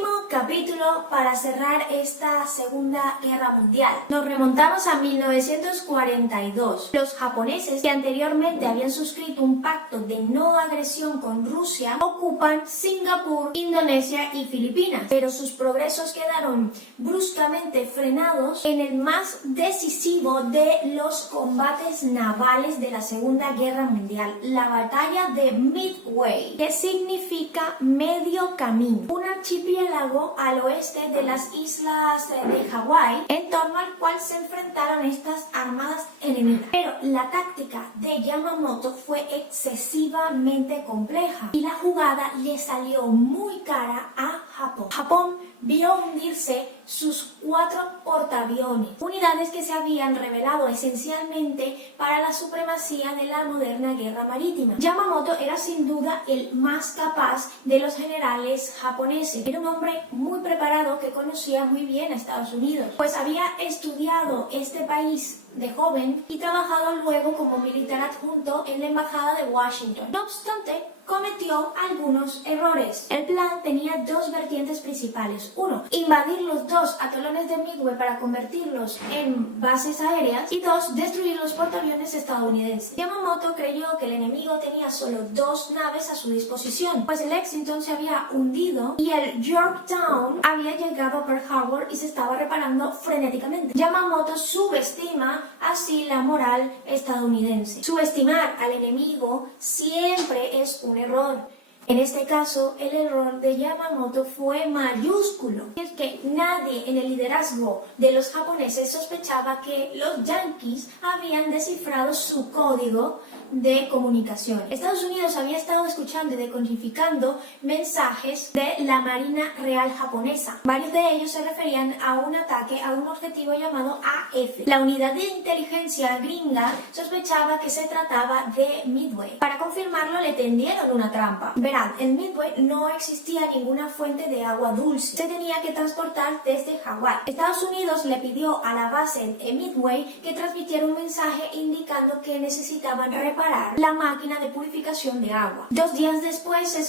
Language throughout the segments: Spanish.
Último capítulo para cerrar esta Segunda Guerra Mundial. Nos remontamos a 1942. Los japoneses, que anteriormente habían suscrito un pacto de no agresión con Rusia, ocupan Singapur, Indonesia y Filipinas, pero sus progresos quedaron bruscamente frenados en el más decisivo de los combates navales de la Segunda Guerra Mundial, la batalla de Midway, que significa medio camino, un archipiélago al oeste de las islas de Hawái, en torno al cual se enfrentaron estas armadas enemigas. Pero la táctica de Yamamoto fue excesivamente compleja y la jugada le salió muy cara a Japón. Japón vio hundirse sus 4 portaaviones, unidades que se habían revelado esencialmente para la supremacía de la moderna guerra marítima. Yamamoto era sin duda el más capaz de los generales japoneses. Era un hombre muy preparado que conocía muy bien a Estados Unidos, pues había estudiado este país de joven y trabajado luego como militar adjunto en la embajada de Washington. No obstante, cometió algunos errores. El plan tenía 2 vertientes principales. 1. Invadir los 2 atolones de Midway para convertirlos en bases aéreas. Y 2. Destruir los portaaviones estadounidenses. Yamamoto creyó que el enemigo tenía solo 2 naves a su disposición, pues el Lexington se había hundido y el Yorktown había llegado a Pearl Harbor y se estaba reparando frenéticamente. Yamamoto subestima así la moral estadounidense. Subestimar al enemigo siempre es un error. En este caso, el error de Yamamoto fue mayúsculo. Es que nadie en el liderazgo de los japoneses sospechaba que los yanquis habían descifrado su código de comunicación. Estados Unidos había estado escuchando y decodificando mensajes de la Marina Real japonesa. Varios de ellos se referían a un ataque a un objetivo llamado AF. La unidad de inteligencia gringa sospechaba que se trataba de Midway. Para confirmarlo, le tendieron una trampa. Verán, en Midway no existía ninguna fuente de agua dulce. Se tenía que transportar desde Hawái. Estados Unidos le pidió a la base de Midway que transmitiera un mensaje indicando que necesitaban reparar la máquina de purificación de agua. 2 días después se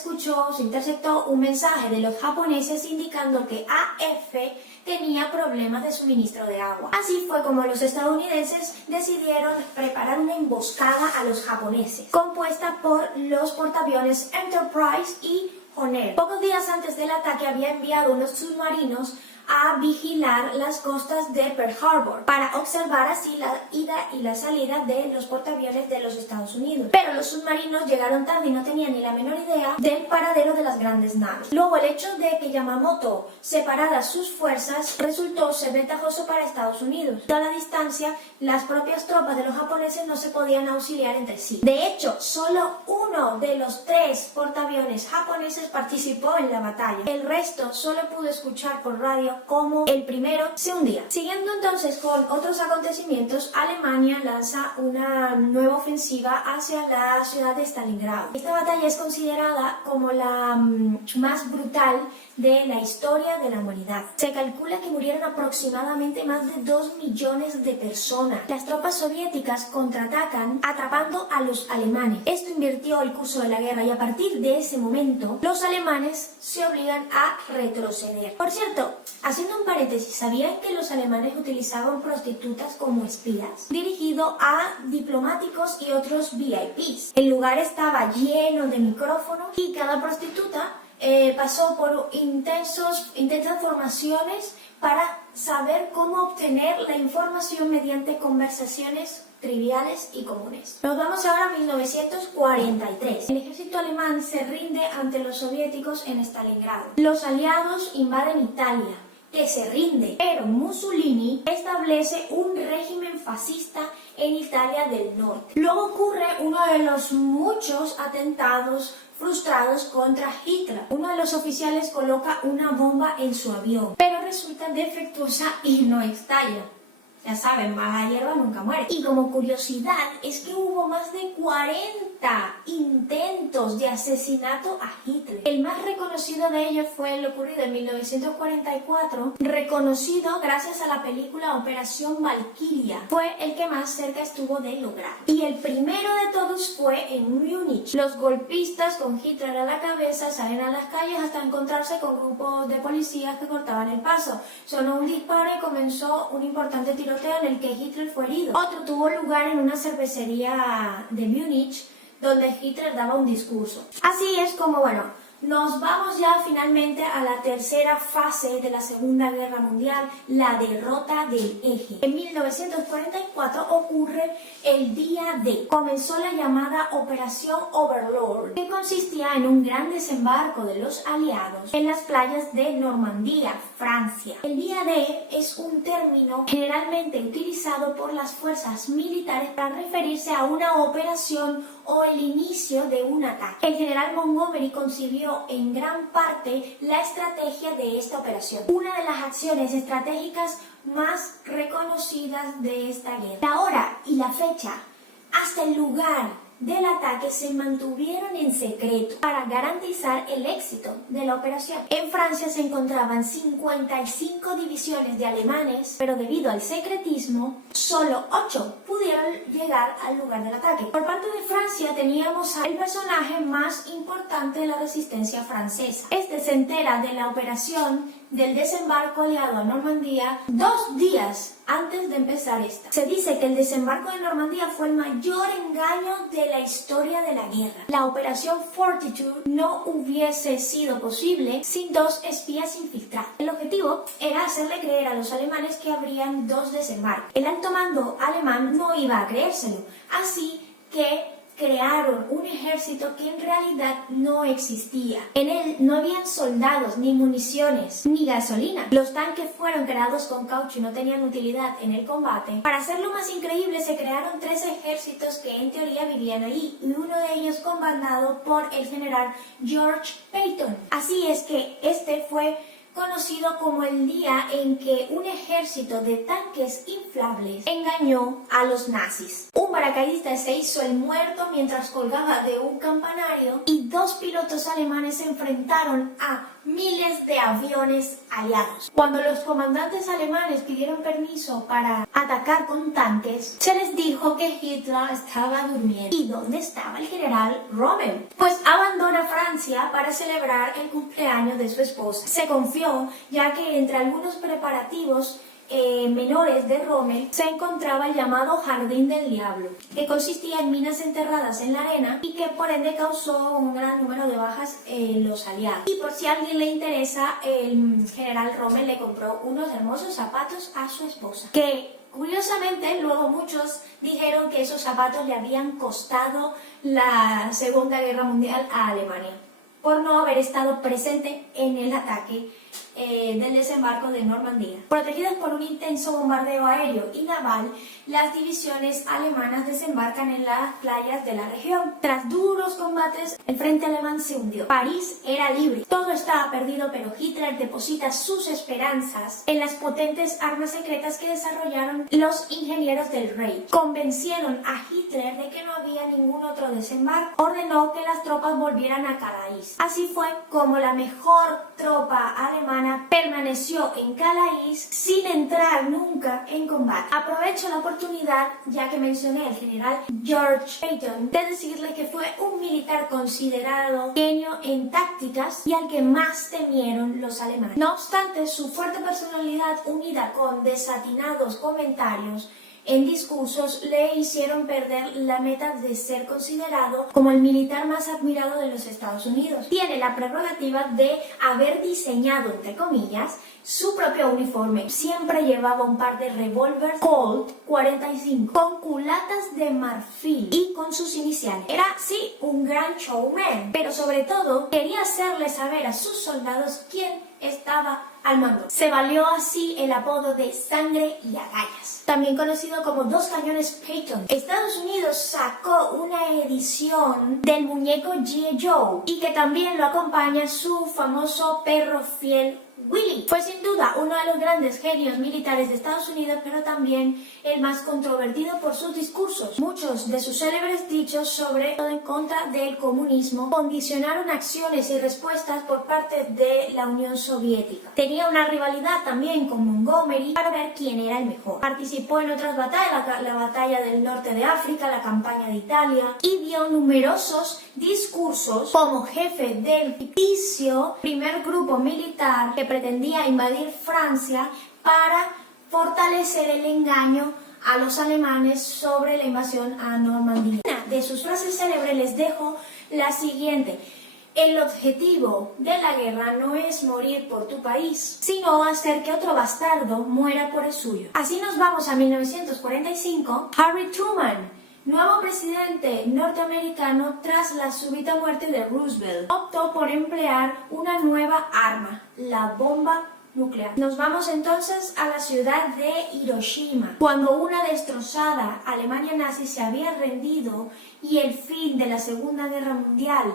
interceptó un mensaje de los japoneses indicando que AF tenía problemas de suministro de agua. Así fue como los estadounidenses decidieron preparar una emboscada a los japoneses, compuesta por los portaaviones Enterprise y Honor. Pocos días antes del ataque había enviado unos submarinos a vigilar las costas de Pearl Harbor para observar así la ida y la salida de los portaaviones de los Estados Unidos. Pero los submarinos llegaron tarde y no tenían ni la menor idea del paradero de las grandes naves. Luego, el hecho de que Yamamoto separara sus fuerzas resultó ser ventajoso para Estados Unidos. A la distancia, las propias tropas de los japoneses no se podían auxiliar entre sí. De hecho, solo uno de los 3 portaaviones japoneses participó en la batalla. El resto solo pudo escuchar por radio como el primero se hundía. Siguiendo entonces con otros acontecimientos, Alemania lanza una nueva ofensiva hacia la ciudad de Stalingrado. Esta batalla es considerada como la más brutal de la historia de la humanidad. Se calcula que murieron aproximadamente más de 2 millones de personas. Las tropas soviéticas contraatacan atrapando a los alemanes. Esto invirtió el curso de la guerra y a partir de ese momento los alemanes se obligan a retroceder. Por cierto, haciendo un paréntesis, ¿sabían que los alemanes utilizaban prostitutas como espías? Dirigido a diplomáticos y otros VIPs. El lugar estaba lleno de micrófonos y cada prostituta pasó por intensas formaciones para saber cómo obtener la información mediante conversaciones triviales y comunes. Nos vamos ahora a 1943. El ejército alemán se rinde ante los soviéticos en Stalingrado. Los aliados invaden Italia, que se rinde, pero Mussolini establece un régimen fascista en Italia del Norte. Luego ocurre uno de los muchos atentados frustrados contra Hitler. Uno de los oficiales coloca una bomba en su avión, pero resulta defectuosa y no estalla. Ya saben, mala hierba nunca muere. Y como curiosidad es que hubo más de 40 intentos intentos de asesinato a Hitler. El más reconocido de ellos fue el ocurrido en 1944, reconocido gracias a la película Operación Valkyria. Fue el que más cerca estuvo de lograr. Y el primero de todos fue en Múnich. Los golpistas con Hitler a la cabeza salen a las calles hasta encontrarse con grupos de policías que cortaban el paso. Sonó un disparo y comenzó un importante tiroteo en el que Hitler fue herido. Otro tuvo lugar en una cervecería de Múnich, donde Hitler daba un discurso. Así es como, nos vamos ya finalmente a la tercera fase de la Segunda Guerra Mundial, la derrota del eje. En 1944 ocurre el día D. Comenzó la llamada Operación Overlord, que consistía en un gran desembarco de los aliados en las playas de Normandía, Francia. El día D es un término generalmente utilizado por las fuerzas militares para referirse a una operación o el inicio de un ataque. El general Montgomery concibió en gran parte la estrategia de esta operación, una de las acciones estratégicas más reconocidas de esta guerra. La hora y la fecha, hasta el lugar del ataque se mantuvieron en secreto para garantizar el éxito de la operación. En Francia se encontraban 55 divisiones de alemanes, pero debido al secretismo, solo 8 pudieron llegar al lugar del ataque. Por parte de Francia teníamos al personaje más importante de la resistencia francesa. Este se entera de la operación del desembarco aliado a Normandía 2 días antes de empezar esta. Se dice que el desembarco de Normandía fue el mayor engaño de la historia de la guerra. La operación Fortitude no hubiese sido posible sin 2 espías infiltrados. El objetivo era hacerle creer a los alemanes que habrían 2 desembarcos. El alto mando alemán no iba a creérselo, así que crearon un ejército que en realidad no existía. En él no habían soldados, ni municiones, ni gasolina. Los tanques fueron creados con caucho y no tenían utilidad en el combate. Para hacerlo más increíble, se crearon 3 ejércitos que en teoría vivían allí, y uno de ellos comandado por el general George Patton. Así es que este fue conocido como el día en que un ejército de tanques inflables engañó a los nazis. Un paracaidista se hizo el muerto mientras colgaba de un campanario y 2 pilotos alemanes se enfrentaron a miles de aviones aliados. Cuando los comandantes alemanes pidieron permiso para atacar con tanques, se les dijo que Hitler estaba durmiendo. ¿Y dónde estaba el general Rommel? Pues abandona Francia para celebrar el cumpleaños de su esposa. Se confió, ya que entre algunos preparativos menores de Rommel se encontraba el llamado Jardín del Diablo, que consistía en minas enterradas en la arena y que por ende causó un gran número de bajas en los aliados. Y por si a alguien le interesa, el general Rommel le compró unos hermosos zapatos a su esposa, que curiosamente luego muchos dijeron que esos zapatos le habían costado la Segunda Guerra Mundial a Alemania, por no haber estado presente en el ataque del desembarco de Normandía. Protegidas por un intenso bombardeo aéreo y naval, las divisiones alemanas desembarcan en las playas de la región. Tras duros combates, el frente alemán se hundió. París era libre. Todo estaba perdido, pero Hitler deposita sus esperanzas en las potentes armas secretas que desarrollaron los ingenieros del Reich. Convencieron a Hitler de que no había ningún otro desembarco. Ordenó que las tropas volvieran a Calais. Así fue como la mejor tropa alemana permaneció en Calais sin entrar nunca en combate. Aprovecho la oportunidad, ya que mencioné al general George Patton, de decirle que fue un militar considerado genio en tácticas y al que más temieron los alemanes. No obstante, su fuerte personalidad, unida con desatinados comentarios en discursos, le hicieron perder la meta de ser considerado como el militar más admirado de los Estados Unidos. Tiene la prerrogativa de haber diseñado, entre comillas, su propio uniforme. Siempre llevaba un par de revólveres Colt 45 con culatas de marfil y con sus iniciales. Era, sí, un gran showman, pero sobre todo quería hacerle saber a sus soldados quién estaba al mando. Se valió así el apodo de Sangre y Agallas, también conocido como 2 cañones Patton. Estados Unidos sacó una edición del muñeco G.I. Joe y que también lo acompaña su famoso perro fiel Willie. Fue sin duda uno de los grandes genios militares de Estados Unidos, pero también el más controvertido por sus discursos. Muchos de sus célebres dichos sobre todo en contra del comunismo condicionaron acciones y respuestas por parte de la Unión Soviética. Tenía una rivalidad también con Montgomery para ver quién era el mejor. Participó en otras batallas, la batalla del norte de África, la campaña de Italia, y dio numerosos discursos como jefe del ficticio primer grupo militar que pretendía invadir Francia para fortalecer el engaño a los alemanes sobre la invasión a Normandía. Una de sus frases célebres les dejo la siguiente: el objetivo de la guerra no es morir por tu país, sino hacer que otro bastardo muera por el suyo. Así nos vamos a 1945. Harry Truman, nuevo presidente norteamericano tras la súbita muerte de Roosevelt, optó por emplear una nueva arma, la bomba nuclear. Nos vamos entonces a la ciudad de Hiroshima. Cuando una destrozada Alemania nazi se había rendido y el fin de la Segunda Guerra Mundial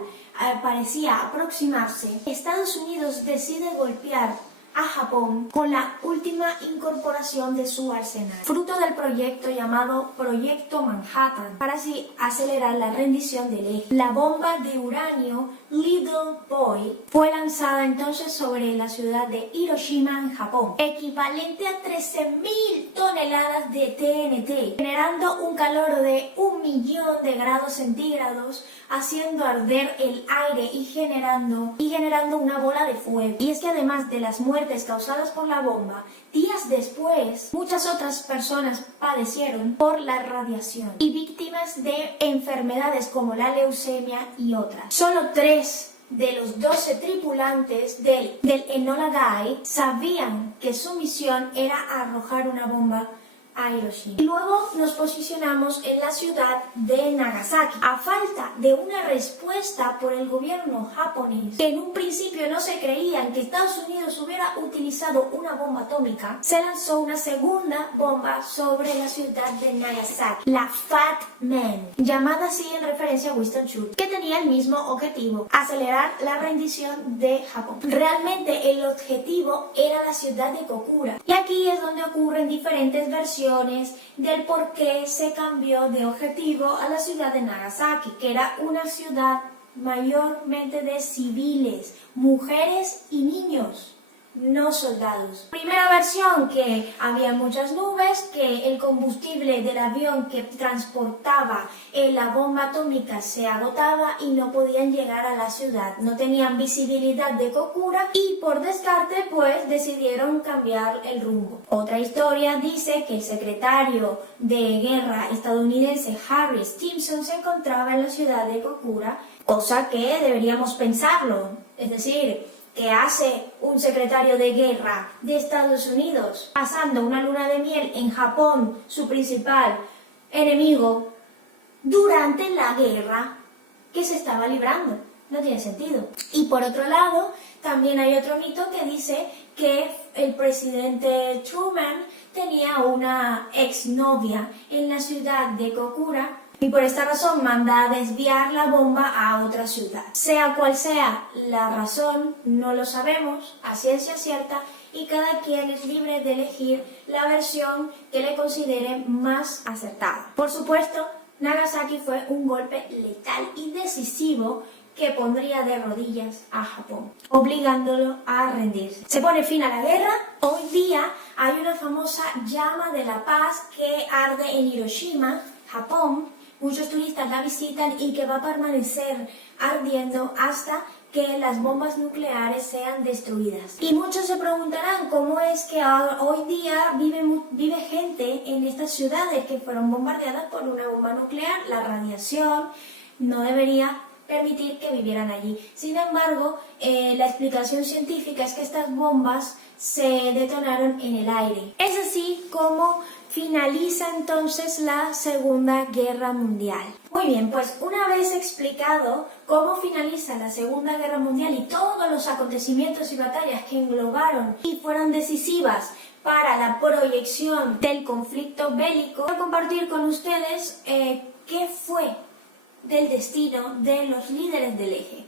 parecía aproximarse, Estados Unidos decide golpear a Japón con la última incorporación de su arsenal, fruto del proyecto llamado Proyecto Manhattan, para así acelerar la rendición del eje. La bomba de uranio Little Boy fue lanzada entonces sobre la ciudad de Hiroshima en Japón, equivalente a 13.000 toneladas de TNT, generando un calor de 1.000.000 de grados centígrados, haciendo arder el aire y generando una bola de fuego. Y es que además de las muertes causadas por la bomba, días después muchas otras personas padecieron por la radiación y víctimas de enfermedades como la leucemia y otras. Solo 3 de los 12 tripulantes del Enola Gay sabían que su misión era arrojar una bomba a Hiroshima. Y luego nos posicionamos en la ciudad de Nagasaki. A falta de una respuesta por el gobierno japonés, que en un principio no se creían que Estados Unidos hubiera utilizado una bomba atómica, se lanzó una segunda bomba sobre la ciudad de Nagasaki, la Fat Man, llamada así en referencia a Winston Churchill, que tenía el mismo objetivo: acelerar la rendición de Japón. Realmente el objetivo era la ciudad de Kokura, y aquí es donde ocurren diferentes versiones del por qué se cambió de objetivo a la ciudad de Nagasaki, que era una ciudad mayormente de civiles, mujeres y niños, no soldados. Primera versión, que había muchas nubes, que el combustible del avión que transportaba la bomba atómica se agotaba y no podían llegar a la ciudad, no tenían visibilidad de Kokura y por descarte pues decidieron cambiar el rumbo. Otra historia dice que el secretario de guerra estadounidense Harry Stimson se encontraba en la ciudad de Kokura, cosa que deberíamos pensarlo, es decir, ¿qué hace un secretario de guerra de Estados Unidos pasando una luna de miel en Japón, su principal enemigo, durante la guerra que se estaba librando? No tiene sentido. Y por otro lado, también hay otro mito que dice que el presidente Truman tenía una exnovia en la ciudad de Kokura, y por esta razón manda a desviar la bomba a otra ciudad. Sea cual sea la razón, no lo sabemos a ciencia cierta y cada quien es libre de elegir la versión que le considere más acertada. Por supuesto, Nagasaki fue un golpe letal y decisivo que pondría de rodillas a Japón, obligándolo a rendirse. Se pone fin a la guerra. Hoy día hay una famosa llama de la paz que arde en Hiroshima, Japón. Muchos turistas la visitan y que va a permanecer ardiendo hasta que las bombas nucleares sean destruidas. Y muchos se preguntarán cómo es que hoy día vive gente en estas ciudades que fueron bombardeadas por una bomba nuclear. La radiación no debería permitir que vivieran allí. Sin embargo, la explicación científica es que estas bombas se detonaron en el aire. Es así como finaliza entonces la Segunda Guerra Mundial. Muy bien, pues una vez explicado cómo finaliza la Segunda Guerra Mundial y todos los acontecimientos y batallas que englobaron y fueron decisivas para la proyección del conflicto bélico, voy a compartir con ustedes qué fue del destino de los líderes del eje.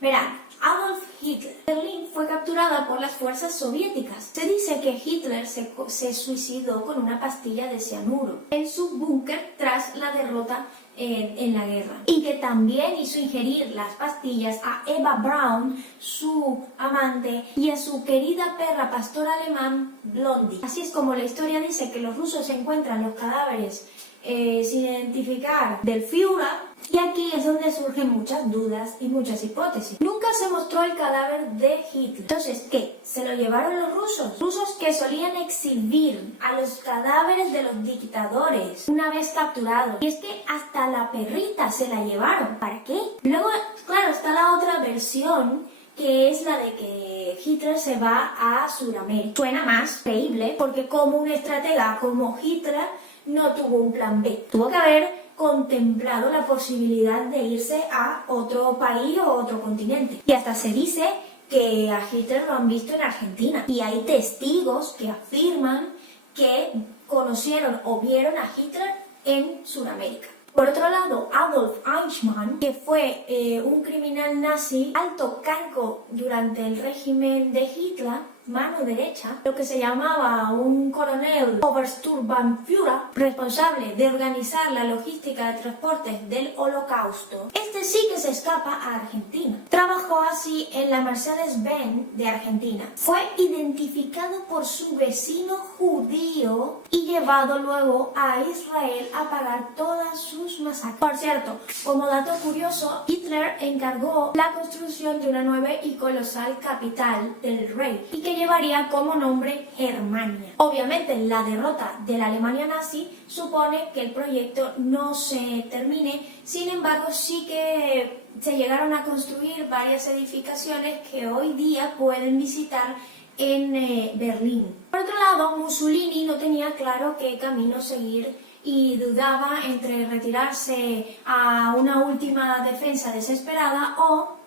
Verán, Adolf Hitler. Berlín fue capturada por las fuerzas soviéticas. Se dice que Hitler se suicidó con una pastilla de cianuro en su búnker tras la derrota en la guerra, y que también hizo ingerir las pastillas a Eva Braun, su amante, y a su querida perra pastor alemán Blondie. Así es como la historia dice que los rusos encuentran los cadáveres sin identificar del Führer, y aquí es donde surgen muchas dudas y muchas hipótesis. Nunca se mostró el cadáver de Hitler. Entonces, ¿qué? ¿Se lo llevaron los rusos? Rusos que solían exhibir a los cadáveres de los dictadores una vez capturados. Y es que hasta la perrita se la llevaron. ¿Para qué? Luego, claro, está la otra versión, que es la de que Hitler se va a Sudamérica. Suena más creíble porque como un estratega como Hitler no tuvo un plan B. Tuvo que haber contemplado la posibilidad de irse a otro país o otro continente. Y hasta se dice que a Hitler lo han visto en Argentina. Y hay testigos que afirman que conocieron o vieron a Hitler en Sudamérica. Por otro lado, Adolf Eichmann, que fue un criminal nazi, alto cargo durante el régimen de Hitler, mano derecha, lo que se llamaba un coronel Obersturmbannführer, responsable de organizar la logística de transportes del Holocausto. Este sí que se escapa a Argentina. Trabajó así en la Mercedes-Benz de Argentina. Fue identificado por su vecino judío y llevado luego a Israel a pagar todas sus masacres. Por cierto, como dato curioso, Hitler encargó la construcción de una nueva y colosal capital del Reich, y que llevaría como nombre Germania. Obviamente, la derrota de la Alemania nazi supone que el proyecto no se termine, sin embargo, sí que se llegaron a construir varias edificaciones que hoy día pueden visitar en Berlín. Por otro lado, Mussolini no tenía claro qué camino seguir y dudaba entre retirarse a una última defensa desesperada o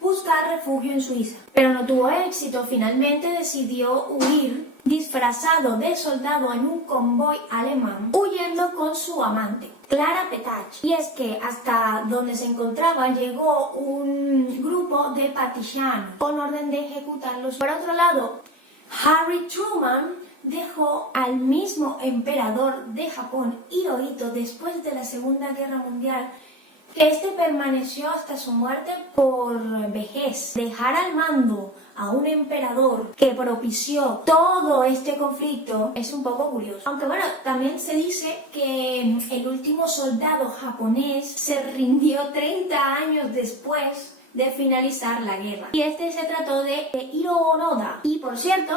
buscar refugio en Suiza. Pero no tuvo éxito. Finalmente decidió huir disfrazado de soldado en un convoy alemán, huyendo con su amante, Clara Petach. Y es que hasta donde se encontraba llegó un grupo de partisanos con orden de ejecutarlos. Por otro lado, Harry Truman dejó al mismo emperador de Japón, Hirohito, después de la Segunda Guerra Mundial. Este permaneció hasta su muerte por vejez. Dejar al mando a un emperador que propició todo este conflicto es un poco curioso. Aunque bueno, también se dice que el último soldado japonés se rindió 30 años después de finalizar la guerra. Y este se trató de Hiro Onoda. Y por cierto,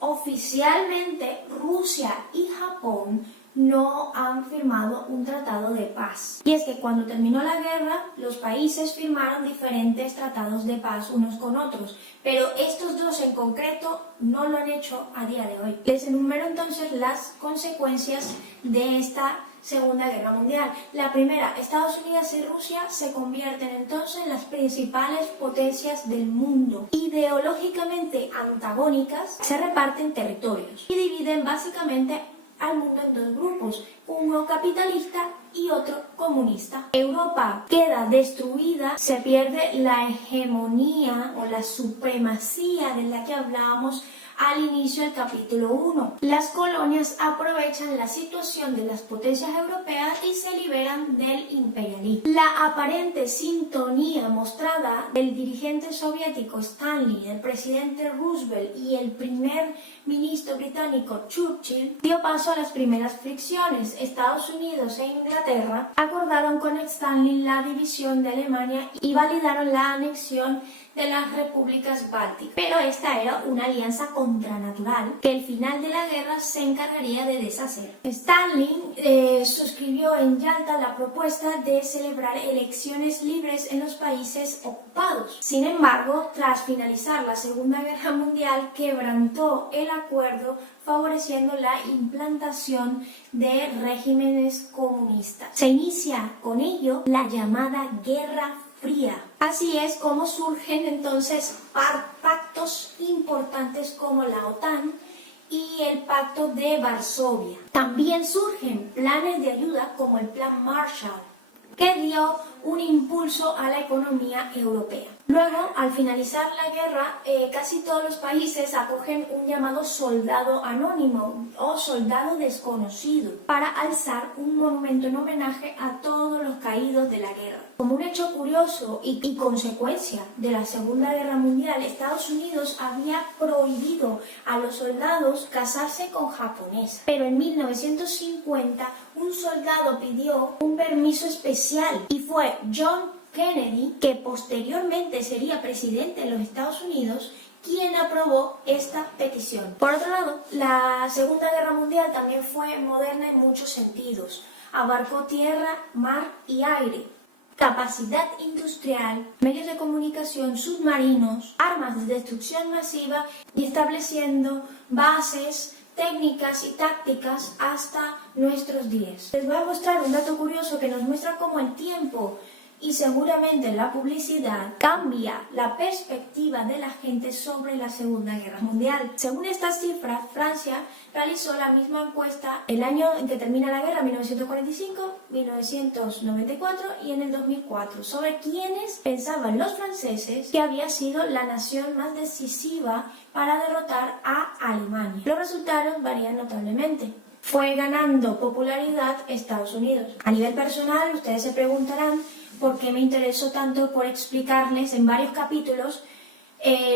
oficialmente Rusia y Japón no han firmado un tratado de paz. Y es que cuando terminó la guerra, los países firmaron diferentes tratados de paz unos con otros, pero estos dos en concreto no lo han hecho a día de hoy. Les enumero entonces las consecuencias de esta Segunda Guerra Mundial. La primera, Estados Unidos y Rusia se convierten entonces en las principales potencias del mundo. Ideológicamente antagónicas, se reparten territorios y dividen básicamente al mundo en dos grupos, uno capitalista y otro comunista. Europa queda destruida, se pierde la hegemonía o la supremacía de la que hablábamos al inicio del capítulo 1. Las colonias aprovechan la situación de las potencias europeas y se liberan del imperialismo. La aparente sintonía mostrada del dirigente soviético Stalin, el presidente Roosevelt y el primer ministro británico Churchill dio paso a las primeras fricciones. Estados Unidos e Inglaterra acordaron con Stalin la división de Alemania y validaron la anexión de las repúblicas bálticas. Pero esta era una alianza contranatural que el final de la guerra se encargaría de deshacer. Stalin suscribió en Yalta la propuesta de celebrar elecciones libres en los países ocupados. Sin embargo, tras finalizar la Segunda Guerra Mundial, quebrantó el acuerdo, favoreciendo la implantación de regímenes comunistas. Se inicia con ello la llamada Guerra Fría. Así es como surgen entonces pactos importantes como la OTAN y el Pacto de Varsovia. También surgen planes de ayuda como el Plan Marshall. que dio un impulso a la economía europea. Luego, al finalizar la guerra, casi todos los países acogen un llamado soldado anónimo o soldado desconocido para alzar un monumento en homenaje a todos los caídos de la guerra. Como un hecho curioso y consecuencia de la Segunda Guerra Mundial, Estados Unidos había prohibido a los soldados casarse con japonesas, pero en 1950 un soldado pidió un permiso especial y fue John Kennedy, que posteriormente sería presidente de los Estados Unidos, quien aprobó esta petición. Por otro lado, la Segunda Guerra Mundial también fue moderna en muchos sentidos. Abarcó tierra, mar y aire, capacidad industrial, medios de comunicación, submarinos, armas de destrucción masiva y estableciendo bases técnicas y tácticas hasta nuestros días. Les voy a mostrar un dato curioso que nos muestra cómo el tiempo y seguramente la publicidad cambia la perspectiva de la gente sobre la Segunda Guerra Mundial. Según estas cifras, Francia realizó la misma encuesta el año en que termina la guerra, 1945, 1994 y en el 2004, sobre quiénes pensaban los franceses que había sido la nación más decisiva para derrotar a Alemania. Los resultados varían notablemente. Fue ganando popularidad Estados Unidos. A nivel personal, ustedes se preguntarán por qué me interesó tanto por explicarles en varios capítulos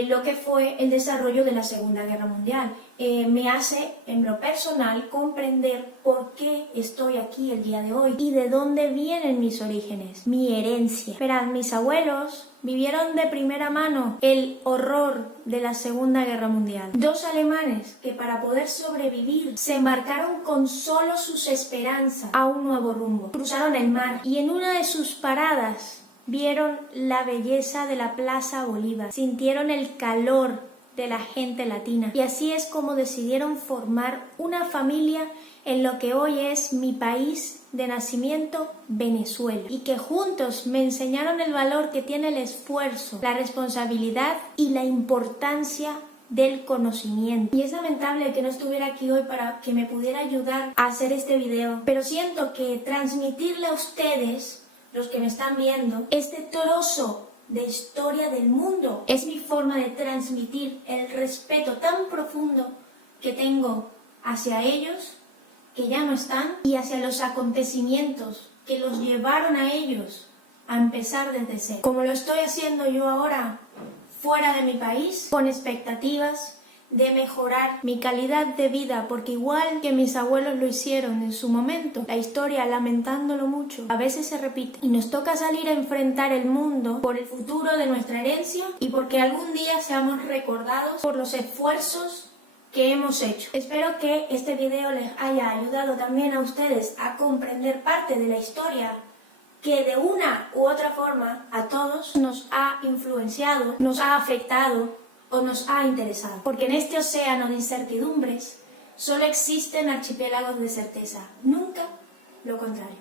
lo que fue el desarrollo de la Segunda Guerra Mundial. Me hace, en lo personal, comprender por qué estoy aquí el día de hoy y de dónde vienen mis orígenes, mi herencia. Verán, mis abuelos vivieron de primera mano el horror de la Segunda Guerra Mundial. Dos alemanes que para poder sobrevivir se embarcaron con solo sus esperanzas a un nuevo rumbo. Cruzaron el mar y en una de sus paradas vieron la belleza de la Plaza Bolívar, sintieron el calor de la gente latina y así es como decidieron formar una familia en lo que hoy es mi país de nacimiento, Venezuela, y que juntos me enseñaron el valor que tiene el esfuerzo, la responsabilidad y la importancia del conocimiento. Y es lamentable que no estuviera aquí hoy para que me pudiera ayudar a hacer este video, pero siento que transmitirle a ustedes, los que me están viendo, este trozo de historia del mundo es mi forma de transmitir el respeto tan profundo que tengo hacia ellos, que ya no están, y hacia los acontecimientos que los llevaron a ellos a empezar desde cero. Como lo estoy haciendo yo ahora fuera de mi país, con expectativas de mejorar mi calidad de vida, porque igual que mis abuelos lo hicieron en su momento, la historia, lamentándolo mucho, a veces se repite y nos toca salir a enfrentar el mundo por el futuro de nuestra herencia y porque algún día seamos recordados por los esfuerzos que hemos hecho. Espero que este video les haya ayudado también a ustedes a comprender parte de la historia que de una u otra forma a todos nos ha influenciado, nos ha afectado o nos ha interesado. Porque en este océano de incertidumbres solo existen archipiélagos de certeza, nunca lo contrario.